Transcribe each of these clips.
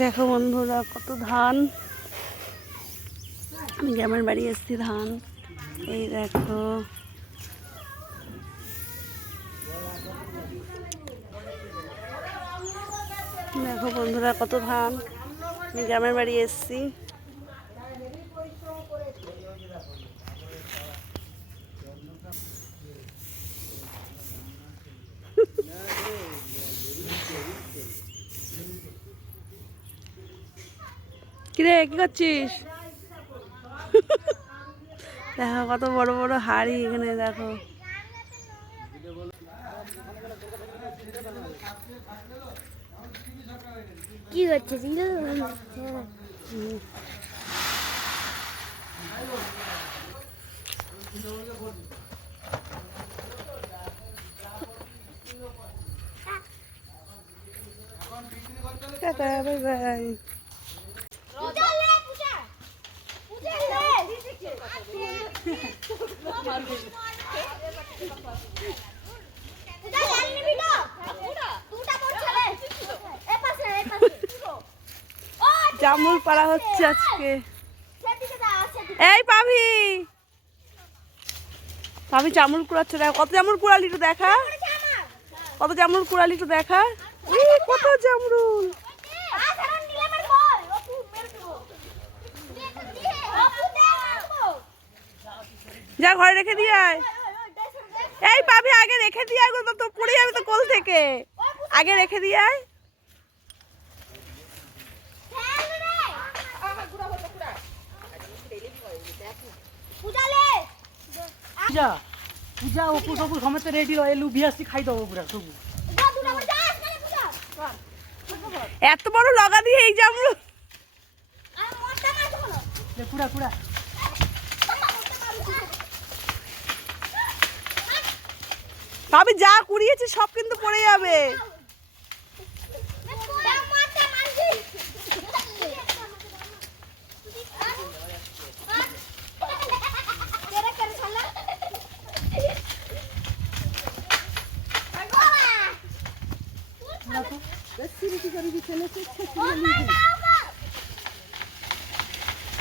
দেখো বন্ধুরা কত ধান, আমি গ্রামের বাড়ি এসেছি ধান, এই দেখো দেখো বন্ধুরা কত ধান, আমি গ্রামের বাড়ি এসেছি। কিরে কি করছিস? দেখো কত বড় বড় হাড়ি এখানে, দেখো কি হচ্ছে টাটা বাই বাই। জামুল পাড়া হচ্ছে আজকে। এই পাভি, পাভি জামুল কুড়াচ্ছে, দেখো কত জামুল কুড়ালি, একটু দেখা কত জামুল কুড়ালি, একটু দেখা কত জামরুল। যা ঘরে রেখে দিয়ে আয়। এই পাভি আগে রেখে দিয়ে আয়, তো পড়ে যাবে তো কোল থেকে, আগে রেখে দিয়ে আয়। পূজা অপু সবু সমস্ত রেডি হয়, লুবিয়াসি খাই দেবো পুরা সবু। এত বড় লগা দিয়ে এই জামরুল পুরা পুরা ভাবি যা কুড়িয়েছে সব কিন্তু পড়ে যাবে।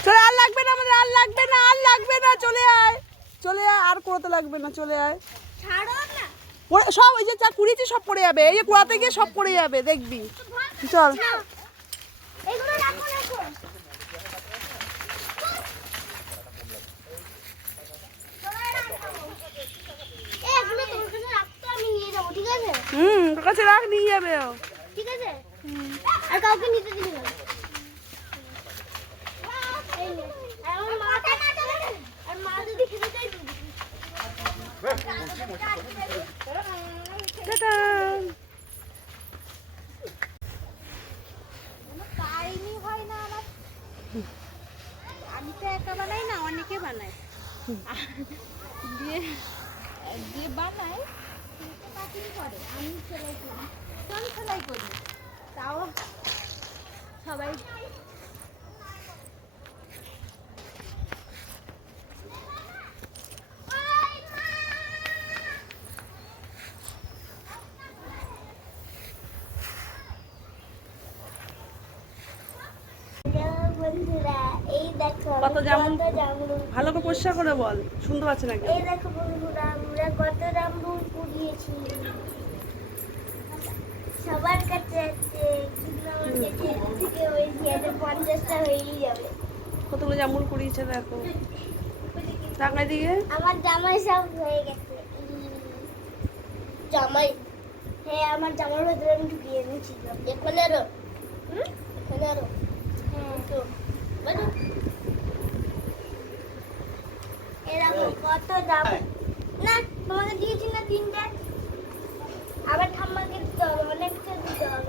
চলে আর লাগবে না, আমাদের আর লাগবে না, আর লাগবে না, চলে আয় চলে আয়, আর কোয়াতে লাগবে না, চলে আয়। সব ওই যে যা কুড়িয়েছি সব পড়ে যাবে, এই যে কুয়াতে গিয়ে সব পড়ে যাবে দেখবি, চল। তোর কাছে রাখ, নিয়ে যাবে ও। ঠিক আছে, আর কাউকে নিতে দিবি না। আর মা যদি খেতে চাই আমি তো একা বানাই না, অনেকে বানাই, দিয়ে দিয়ে বানাই করে, আমি সেলাই করি, আমি সেলাই করি, তাও সবাই কত জামরুল, ভালো করে পরিষ্কার করে বল, শুনতে পাচ্ছি না। এই দেখো বন্ধুরা, আমরা কত জামরুল কুড়িয়েছি, সবার কাছে আছে, কিন্তু আমার কাছে থেকে ওই 50টা হয়েই যাবে। কতগুলো জামরুল কুড়িয়েছে দেখো, টাকায় দিয়ে আমার জামাই সব হয়ে গেছে। জামাই, হ্যাঁ আমার জামার ভেতরে আমি ঢুকিয়ে এনেছিলাম। এখানে আরো, এখানে আরো, হ্যাঁ তো এরকম কত দাম না, তোমাকে দিয়েছি না 3টে, আবার ঠাম্মাকে দিতে হবে, অনেকটা দিতে হবে।